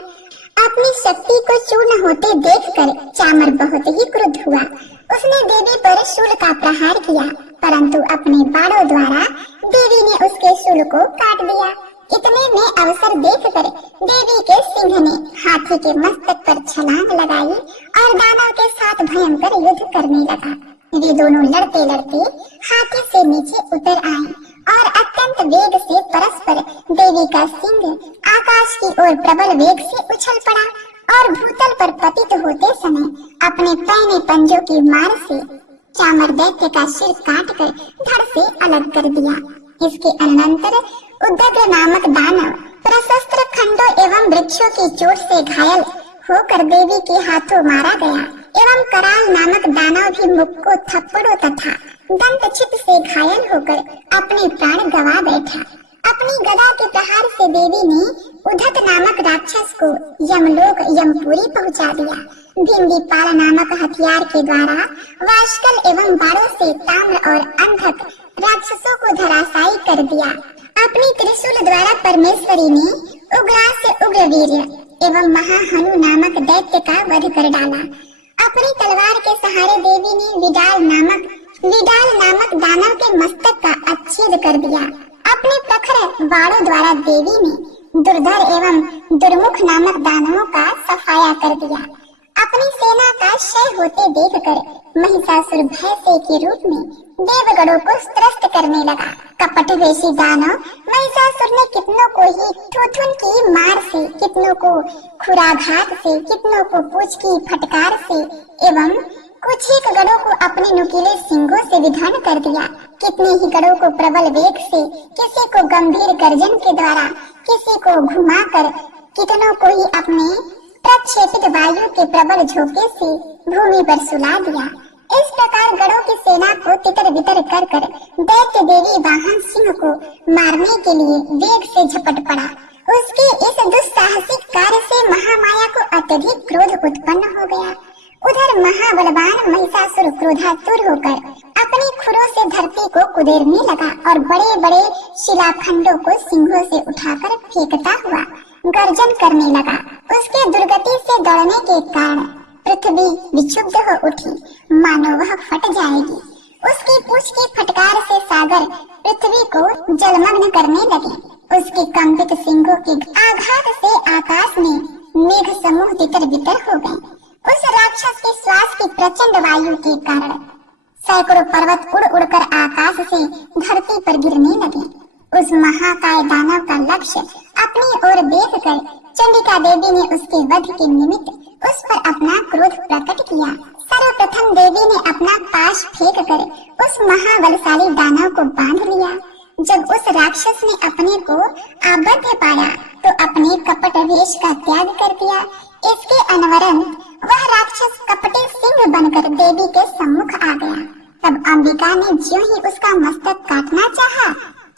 अपनी शक्ति को चूर्ण होते देखकर चामर बहुत ही क्रुद्ध हुआ। उसने देवी पर शूल का प्रहार किया, परंतु अपने बाणों द्वारा देवी ने उसके शूल को काट दिया। इतने में अवसर देखकर देवी के सिंह ने हाथी के मस्तक पर छलांग लगाई और दानव के साथ भयंकर युद्ध करने लगा। वे दोनों लड़ते लड़ते हाथी से नीचे उतर आए और अत्यंत वेग से परस्पर देवी का सिंह आकाश की ओर प्रबल वेग से उछल पड़ा और भूतल पर पतित होते समय अपने पैने पंजों की मार से चामर दैत्य का सिर काटकर धड़ से अलग कर दिया। इसके अनंतर उद्दग्र नामक दानव प्रशस्त्र खंडों एवं वृक्षों की चोट से घायल होकर देवी के हाथों मारा गया एवं कराल नामक दानव भी मुख को थप्पड़ों तथा दंत छिप से घायल होकर अपने प्राण गंवा बैठा। अपनी गदा के प्रहार से देवी ने उद्धत नामक राक्षस को यमलोक यमपुरी पहुंचा दिया। भिंडी पाल नामक हथियार के द्वारा वाष्कल एवं बाणों से ताम्र और अंधक राक्षसों को धराशायी कर दिया। अपनी त्रिशूल द्वारा परमेश्वरी ने उग्रा से उग्र वीर्य एवं महाहनु नामक दैत्य का वध कर डाला। अपनी तलवार के सहारे देवी ने विडाल नामक दानव के मस्तक का अच्छेद कर दिया। अपने प्रखर बाणों द्वारा देवी ने दुर्धर एवं दुर्मुख नामक दानवों का सफाया कर दिया। अपनी सेना का क्षय होते देखकर महिषासुर भय के रूप में देवगणों को त्रस्त करने लगा। कपटवेशी दानव महिषासुर ने कितनों को ही थूथुन की मार से, कितनों को खुराघात से, कितनों को पूंछ की फटकार से एवं कुछ ही गणों को अपने नुकीले सिंगों से विधन कर दिया। कितने ही गणों को प्रबल वेग से, किसी को गंभीर गर्जन के द्वारा, किसी को घुमाकर, कितनों को ही अपने प्रक्षेपित वायु के प्रबल झोंके से भूमि पर सुला दिया। इस प्रकार गणों की सेना को तितर बितर कर दैत्य देवी वाहन सिंह को मारने के लिए वेग से झपट पड़ा। उसके इस दुस्साहसिक कार्य से महामाया को अत्यधिक क्रोध उत्पन्न हो गया। उधर महाबलवान महिषासुर क्रोधातुर होकर अपनी खुरों से धरती को कुदेरने लगा और बड़े बड़े शिलाखंडों को सिंहों से उठाकर फेंकता हुआ गर्जन करने लगा। उसके दुर्गति से दौड़ने के कारण पृथ्वी विक्षुब्ध हो उठी, मानो वह फट जाएगी। उसकी पूंछ की फटकार से सागर पृथ्वी को जलमग्न करने लगे। उसके कंपित सिंगों के आघात से आकाश में मेघ समूह तितर बितर हो गए। उस राक्षस के श्वास की प्रचंड वायु के कारण सैकड़ों पर्वत उड़ उड़कर आकाश से धरती पर गिरने लगे। उस महाकाय दानव का लक्ष्य अपनी ओर देखकर चंडिका देवी ने उसके वध के निमित्त उस पर अपना क्रोध प्रकट किया। सर्वप्रथम देवी ने अपना पाश फेंक कर उस महाबलशाली दानव को बांध लिया। जब उस राक्षस ने अपने को आबद्ध पाया तो अपने कपट वेश का त्याग कर दिया। इसके अनवरन वह राक्षस कपटी सिंह बनकर देवी के सम्मुख आ गया। तब अंबिका ने ज्यों ही उसका मस्तक काटना चाहा,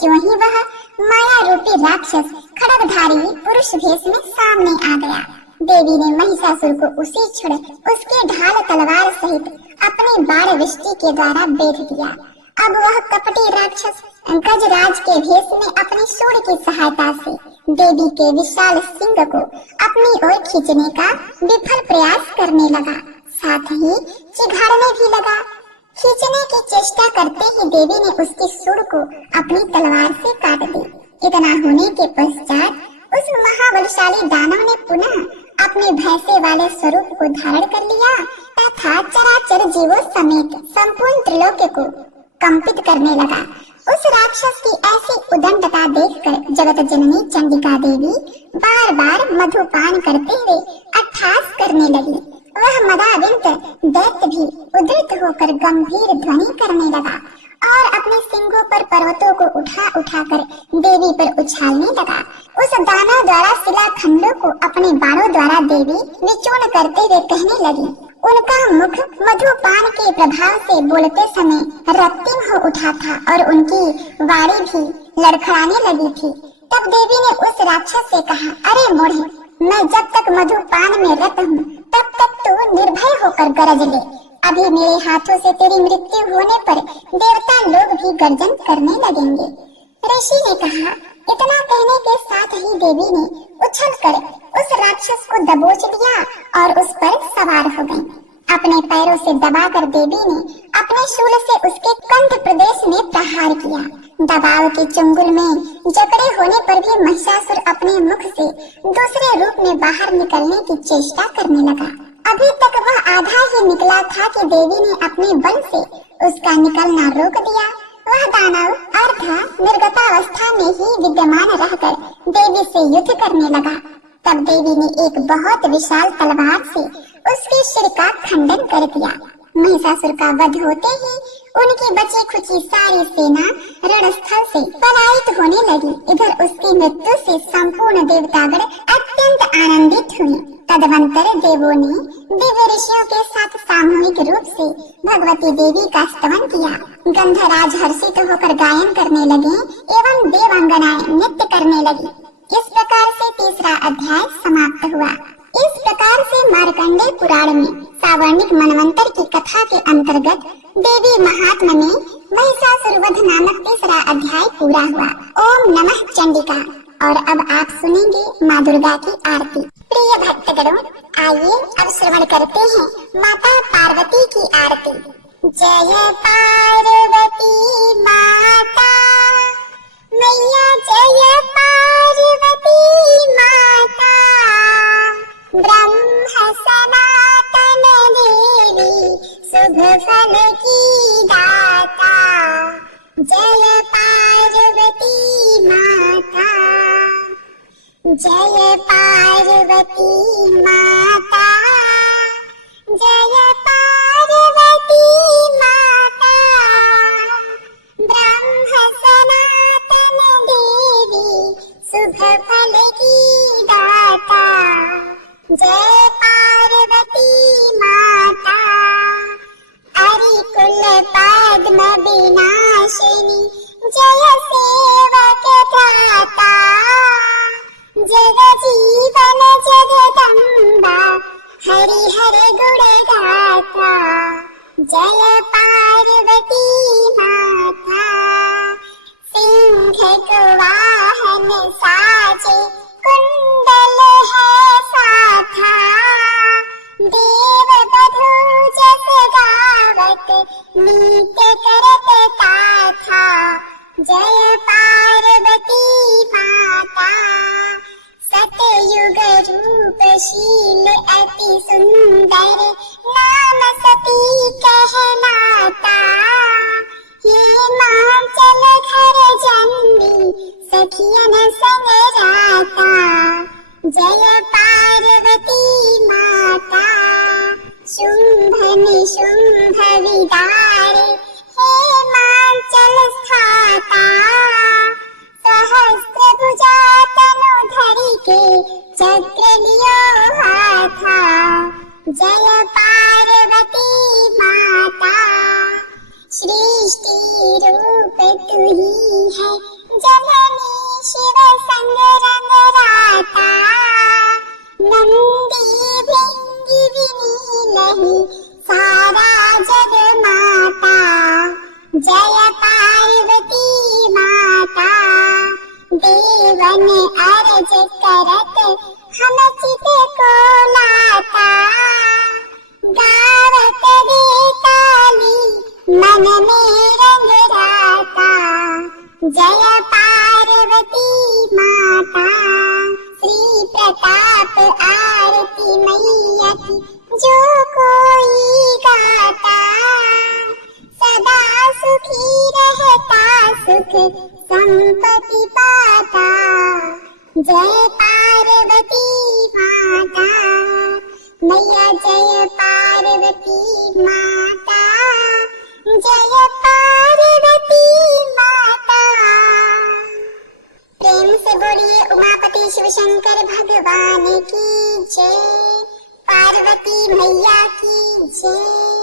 त्यों ही वह माया रूपी राक्षस खड्गधारी पुरुष भेष में सामने आ गया। देवी ने महिषासुर को उसी क्षण उसके ढाल तलवार सहित अपनी बाण वृष्टि के द्वारा बेध दिया। अब वह कपटी राक्षस गजराज के भेष में अपनी सूंड की सहायता से देवी के विशाल सिंह को अपनी ओर खींचने का विफल प्रयास करने लगा, साथ ही चिघाड़ने भी लगा। खींचने की चेष्टा करते ही देवी ने उसकी सूंड को अपनी तलवार से काट दी। इतना होने के पश्चात बलि दानव ने पुनः अपने भैंसे वाले स्वरूप को धारण कर लिया तथा चराचर जीवों समेत संपूर्ण त्रिलोक को कंपित करने लगा। उस राक्षस की ऐसी उदंडता देखकर जगत जननी चंडिका देवी बार बार मधुपान करते हुए अट्टहास करने लगी। वह मदाविंत दैत्य भी उद्रित होकर गंभीर ध्वनि करने लगा और अपने सिंगों पर पर्वतों को उठा उठाकर देवी पर उछालने लगा। उस दानव द्वारा शिलाखंडों को अपने बाणों द्वारा देवी निचूर्ण करते हुए कहने लगी। उनका मुख मधुपान के प्रभाव से बोलते समय रक्तिम हो उठा था और उनकी वाणी भी लड़खड़ाने लगी थी। तब देवी ने उस राक्षस से कहा, अरे मूढ़े, मैं जब तक मधुपान में रत हूँ तब तक तो निर्भय होकर गरज ले। अभी मेरे हाथों से तेरी मृत्यु होने पर देवता लोग भी गर्जन करने लगेंगे। ऋषि ने कहा। इतना कहने के साथ ही देवी ने उछलकर उस राक्षस को दबोच लिया और उस पर सवार हो गई। अपने पैरों से दबाकर देवी ने अपने शूल से उसके कंठ प्रदेश में प्रहार किया। दबाव के चंगुल में जकड़े होने पर भी महिषासुर अपने मुख से दूसरे रूप में बाहर निकलने की चेष्टा करने लगा। अभी तक वह आधा ही निकला था कि देवी ने अपने बल से उसका निकलना रोक दिया। वह दानव अर्ध निर्गतावस्था में ही विद्यमान रहकर देवी से युद्ध करने लगा। तब देवी ने एक बहुत विशाल तलवार से उसके सिर का खंडन कर दिया। महिषासुर का वध होते ही उनकी बची खुची सारी सेना रणस्थल से पलायित होने लगी। इधर उसकी मृत्यु से संपूर्ण देवतागण अत्यंत आनंदित हुए। तदनंतर देवों ने दिव्य ऋषियों के साथ सामूहिक रूप से भगवती देवी का स्तवन किया। गंधराज हर्षित होकर गायन करने लगे एवं देवांगनाएं नृत्य करने लगी। इस प्रकार से तीसरा अध्याय समाप्त हुआ। इस प्रकार से मार्कंडेय पुराण में सावर्णिक मनवंतर की कथा के अंतर्गत देवी महात्म्य में महिषासुर वध नामक तीसरा अध्याय पूरा हुआ। ओम नमः चंडिका। और अब आप सुनेंगे माँ दुर्गा की आरती। प्रिय भक्तगणों, आइए अब श्रवण करते हैं माता पार्वती की आरती। जय पार्वती माता मैया, जय पार्वती माता, ब्रह्म सनातन देवी शुभ फल की दाता। जय पार्वती माता, जय पार्वती माता, जय पार्वती माता, ब्रह्म सनातन देवी शुभ फल की दाता। जय पार्वती माता, अरिकुल पद्म विनाशिनी, जय सेवक त्राता, जग जीवन जगदम्बा, हरि हर गुण गाथा। जय पार्वती माता, सिंह को वाहन साजे, कुंडल है साथा, देव बधू जस गावत, नृत्य करत ताथा। जय पार्वती माता, सतयुग रूपशील अति सुंदर, नाम सती कहलाता। हिमाचल घर जन्मी, सखियन संग राता। जय पार्वती माता, शुंभ निशुंभ विदारे, हिमाचल स्थाता। सहस्त्र भुजा तनु धरि के, चक्र लियो हाथा। जय पार्वती माता, सृष्टि रूप तुही है, जननी शिव संग रंग राता। नंदी भृंगी विनीलहि, सारा जग माता। जय पार्वती माता, देवन अर्ज करत, हम चित को लाता। गावत बेताली, मन में रंग राता। जय पार्वती माता, श्री प्रताप माता, जय पार्वती माता, मैया जय पार्वती माता, जय पार्वती माता। प्रेम से बोलिए उमापति शिव शंकर भगवान की जय, पार्वती मैया की जय।